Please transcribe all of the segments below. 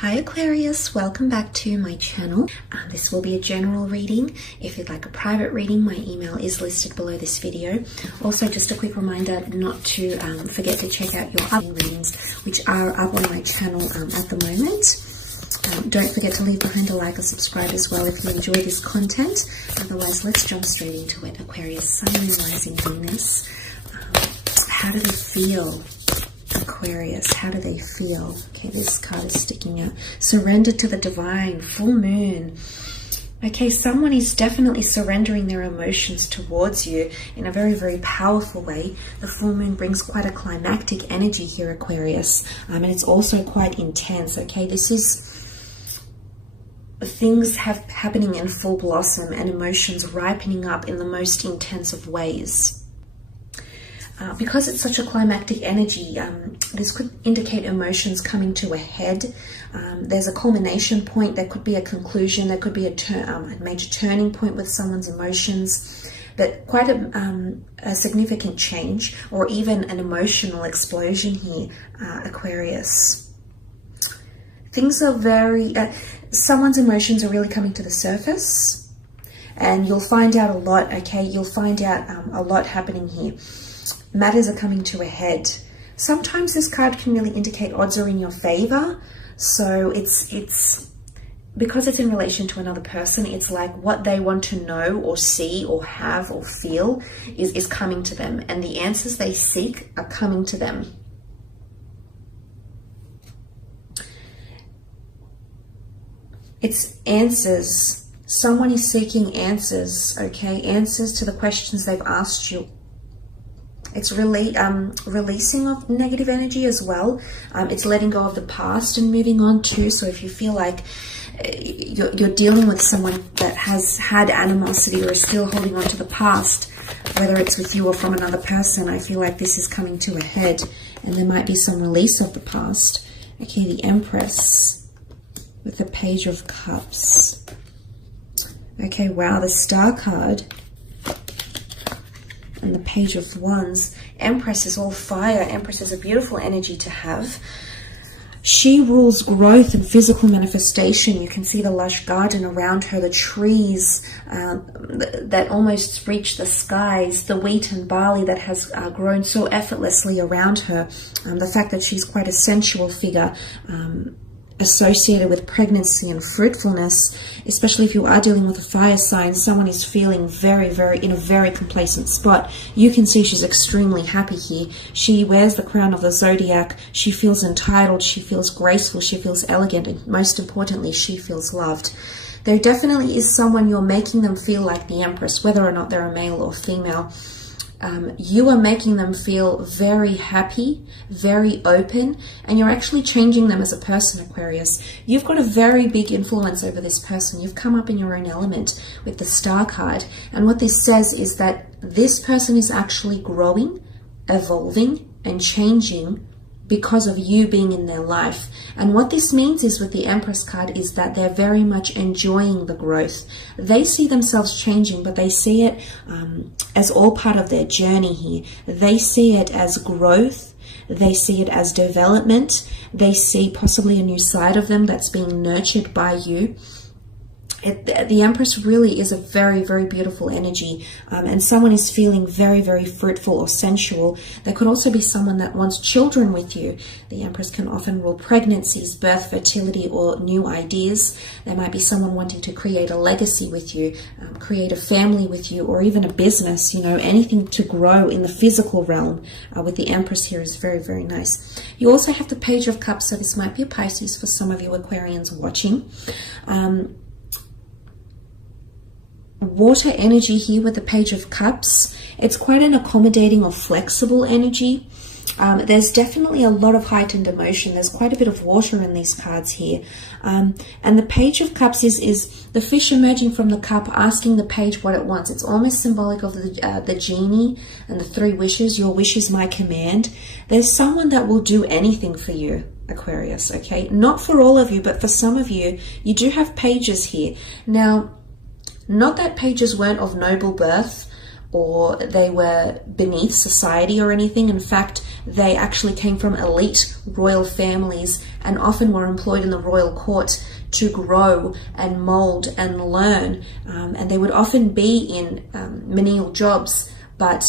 Hi Aquarius, welcome back to my channel. This will be a general reading. If you'd like a private reading, my email is listed below this video. Also, just a quick reminder not to forget to check out your other readings, which are up on my channel at the moment. Don't forget to leave behind a like or subscribe as well if you enjoy this content. Otherwise, let's jump straight into it. Aquarius, Sun, Moon, Rising, Venus. How do they feel? Aquarius, how do they feel? Okay, this card is sticking out. Surrender to the divine, full moon. Okay, someone is definitely surrendering their emotions towards you in a very, very powerful way. The full moon brings quite a climactic energy here, Aquarius, and it's also quite intense. Okay, this is things happening in full blossom and emotions ripening up in the most intense of ways. Because it's such a climactic energy, this could indicate emotions coming to a head. There's a culmination point, there could be a conclusion, there could be a major turning point with someone's emotions, but quite a significant change or even an emotional explosion here, Aquarius. Things are very, someone's emotions are really coming to the surface, and you'll find out a lot, okay? You'll find out a lot happening here. Matters are coming to a head. Sometimes this card can really indicate odds are in your favor. So it's because it's in relation to another person, it's like what they want to know or see or have or feel is coming to them, and the answers they seek are coming to them. It's answers. Someone is seeking answers, okay? Answers to the questions they've asked you. It's really releasing of negative energy as well. It's letting go of the past and moving on too. So if you feel like you're dealing with someone that has had animosity or is still holding on to the past, whether it's with you or from another person, I feel like this is coming to a head and there might be some release of the past. Okay, the Empress with the Page of Cups. Okay, wow, the Star card. And the Page of Wands. Empress is all fire. Empress is a beautiful energy to have. She rules growth and physical manifestation. You can see the lush garden around her, the trees that almost reach the skies, the wheat and barley that has grown so effortlessly around her. The fact that she's quite a sensual figure, associated with pregnancy and fruitfulness, especially if you are dealing with a fire sign. Someone is feeling in a very complacent spot. You can see she's extremely happy here. She wears the crown of the zodiac. She feels entitled, she feels graceful, she feels elegant, and most importantly, she feels loved. There definitely is someone you're making them feel like the Empress, whether or not they're a male or female. You are making them feel very happy, very open, and you're actually changing them as a person, Aquarius. You've got a very big influence over this person. You've come up in your own element with the Star card. And what this says is that this person is actually growing, evolving, and changing because of you being in their life. And what this means is with the Empress card is that they're very much enjoying the growth. They see themselves changing, but they see it as all part of their journey here. They see it as growth. They see it as development. They see possibly a new side of them that's being nurtured by you. The Empress really is a very, very beautiful energy, and someone is feeling very, very fruitful or sensual. There could also be someone that wants children with you. The Empress can often rule pregnancies, birth, fertility, or new ideas. There might be someone wanting to create a legacy with you, create a family with you, or even a business, you know, anything to grow in the physical realm. With the Empress here is very, very nice. You also have the Page of Cups, so this might be a Pisces for some of you Aquarians watching. Water energy here with the Page of Cups. It's quite an accommodating or flexible energy. There's definitely a lot of heightened emotion. There's quite a bit of water in these cards here. And the Page of Cups is the fish emerging from the cup, asking the page what it wants. It's almost symbolic of the genie and the three wishes. Your wish is my command. There's someone that will do anything for you, Aquarius, okay? Not for all of you, but for some of you, you do have pages here. Now, not that pages weren't of noble birth or they were beneath society or anything. In fact, they actually came from elite royal families and often were employed in the royal court to grow and mold and learn. And they would often be in menial jobs, but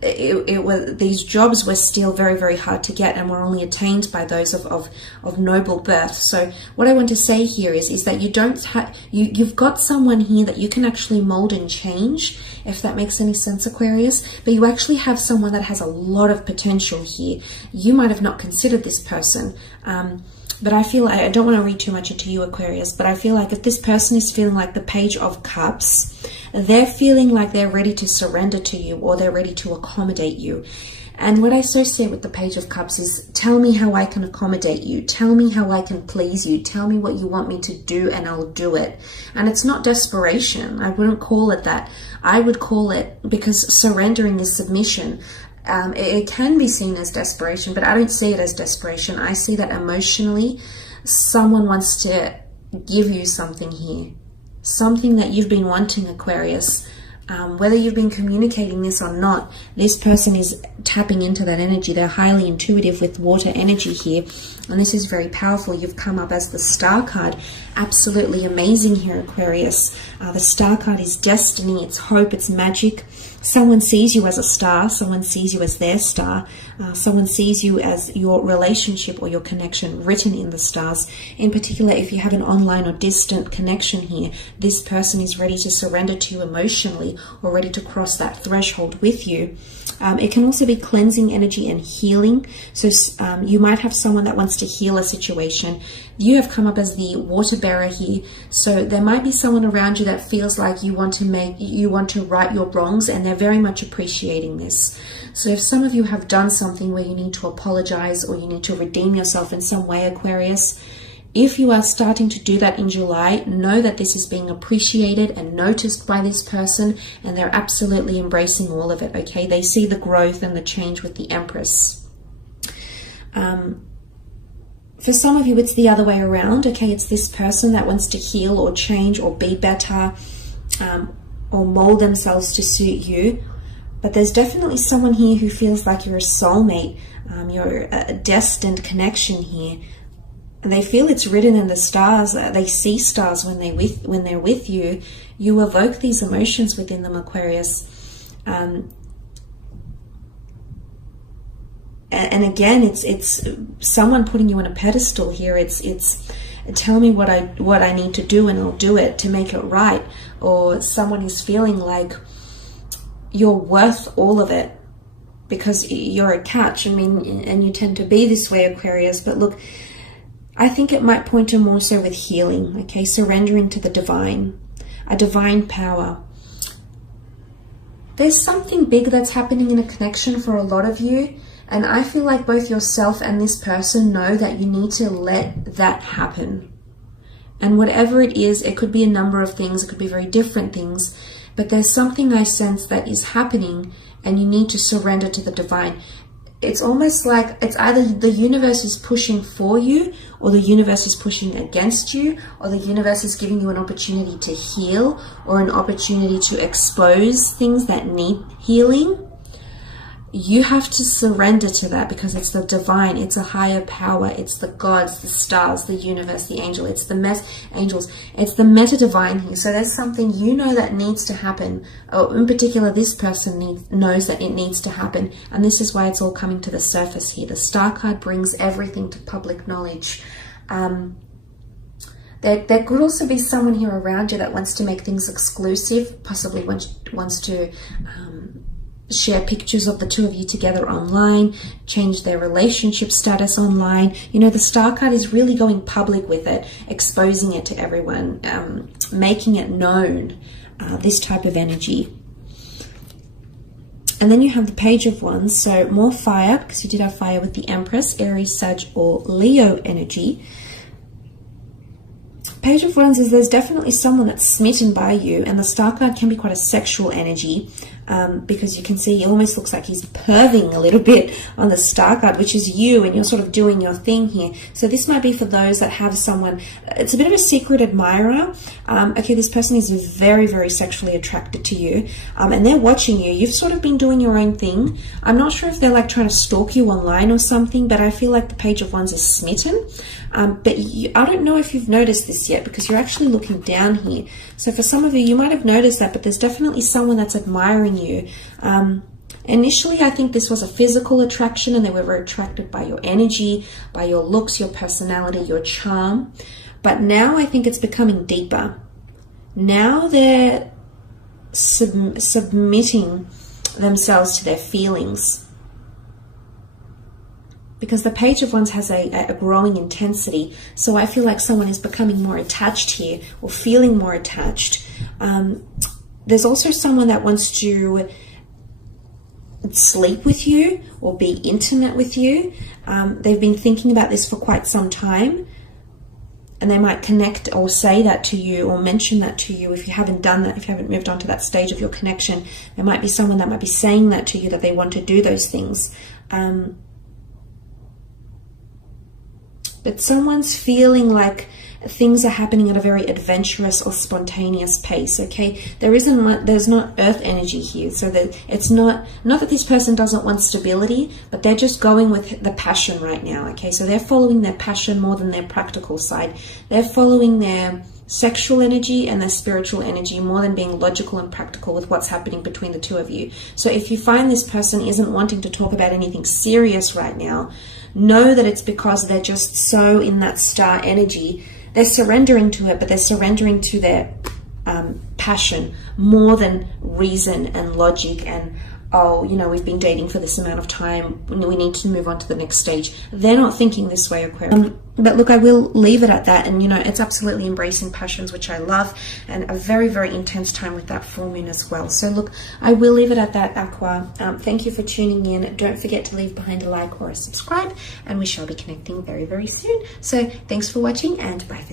these jobs were still very, very hard to get and were only attained by those of noble birth. So what I want to say here is that you've got someone here that you can actually mold and change, if that makes any sense, Aquarius. But you actually have someone that has a lot of potential here. You might have not considered this person, but I feel, I don't want to read too much into you, Aquarius, but I feel like if this person is feeling like the Page of Cups, they're feeling like they're ready to surrender to you, or they're ready to accommodate you. And what I associate with the Page of Cups is, tell me how I can accommodate you. Tell me how I can please you. Tell me what you want me to do and I'll do it. And it's not desperation. I wouldn't call it that. I would call it, because surrendering is submission. It can be seen as desperation, but I don't see it as desperation. I see that emotionally, someone wants to give you something here. Something that you've been wanting, Aquarius. Whether you've been communicating this or not, this person is tapping into that energy. They're highly intuitive with water energy here, and this is very powerful. You've come up as the Star card. Absolutely amazing here, Aquarius. The Star card is destiny, it's hope, it's magic. Someone sees you as a star, someone sees you as their star, someone sees you as your relationship or your connection written in the stars. In particular, if you have an online or distant connection here, this person is ready to surrender to you emotionally, or ready to cross that threshold with you. It can also be cleansing energy and healing. So you might have someone that wants to heal a situation. You have come up as the water bearer here. So there might be someone around you that feels like you want to right your wrongs, and they're very much appreciating this. So if some of you have done something where you need to apologize, or you need to redeem yourself in some way, Aquarius, if you are starting to do that in July, know that this is being appreciated and noticed by this person, and they're absolutely embracing all of it, okay? They see the growth and the change with the Empress. For some of you, it's the other way around, okay? It's this person that wants to heal or change or be better, or mold themselves to suit you. But there's definitely someone here who feels like you're a soulmate, you're a destined connection here. And they feel it's written in the stars. They see stars when they're with you. You evoke these emotions within them, Aquarius. And again, it's someone putting you on a pedestal here. It's tell me what I need to do, and I'll do it to make it right. Or someone is feeling like you're worth all of it because you're a catch. I mean, and you tend to be this way, Aquarius. But look, I think it might point to more so with healing, okay? Surrendering to the divine, a divine power. There's something big that's happening in a connection for a lot of you, and I feel like both yourself and this person know that you need to let that happen. And whatever it is, it could be a number of things, it could be very different things, but there's something I sense that is happening, and you need to surrender to the divine. It's almost like it's either the universe is pushing for you, or the universe is pushing against you, or the universe is giving you an opportunity to heal, or an opportunity to expose things that need healing. You have to surrender to that, because it's the divine, it's a higher power, it's the gods, the stars, the universe, the angel, it's the angels, it's the meta divine here. So there's something you know that needs to happen, or in particular this person knows that it needs to happen, and this is why it's all coming to the surface here. The Star card brings everything to public knowledge. There could also be someone here around you that wants to make things exclusive, possibly wants to share pictures of the two of you together online, change their relationship status online. You know, the Star card is really going public with it, exposing it to everyone, making it known, this type of energy. And then you have the Page of Wands, so more fire, because you did have fire with the Empress, Aries, Sag, or Leo energy. Page of Wands is there's definitely someone that's smitten by you, and the Star card can be quite a sexual energy. because you can see it almost looks like he's perving a little bit on the star card, which is you, and you're sort of doing your thing here. So this might be for those that have someone, it's a bit of a secret admirer. Okay, this person is very, very sexually attracted to you, and they're watching you. You've sort of been doing your own thing. I'm not sure if they're like trying to stalk you online or something, but I feel like the Page of Wands is smitten. But I don't know if you've noticed this yet, because you're actually looking down here. So for some of you, you might have noticed that, but there's definitely someone that's admiring you. Initially, I think this was a physical attraction, and they were very attracted by your energy, by your looks, your personality, your charm. But now I think it's becoming deeper. Now they're submitting themselves to their feelings. Because the Page of Wands has a growing intensity. So I feel like someone is becoming more attached here, or feeling more attached. There's also someone that wants to sleep with you or be intimate with you. They've been thinking about this for quite some time. And they might connect or say that to you, or mention that to you if you haven't done that, if you haven't moved on to that stage of your connection. There might be someone that might be saying that to you, that they want to do those things. But someone's feeling like things are happening at a very adventurous or spontaneous pace, okay? There's not earth energy here, so that it's not that this person doesn't want stability, but they're just going with the passion right now, okay? So they're following their passion more than their practical side. They're following their sexual energy and their spiritual energy more than being logical and practical with what's happening between the two of you. So if you find this person isn't wanting to talk about anything serious right now, know that it's because they're just so in that star energy. They're surrendering to it, but they're surrendering to their passion more than reason and logic and, oh, you know, we've been dating for this amount of time, we need to move on to the next stage. They're not thinking this way, Aquarius. But look, I will leave it at that. And, you know, it's absolutely embracing passions, which I love, and a very, very intense time with that full moon as well. So look, I will leave it at that, Aqua. Thank you for tuning in. Don't forget to leave behind a like or a subscribe, and we shall be connecting very, very soon. So thanks for watching, and bye.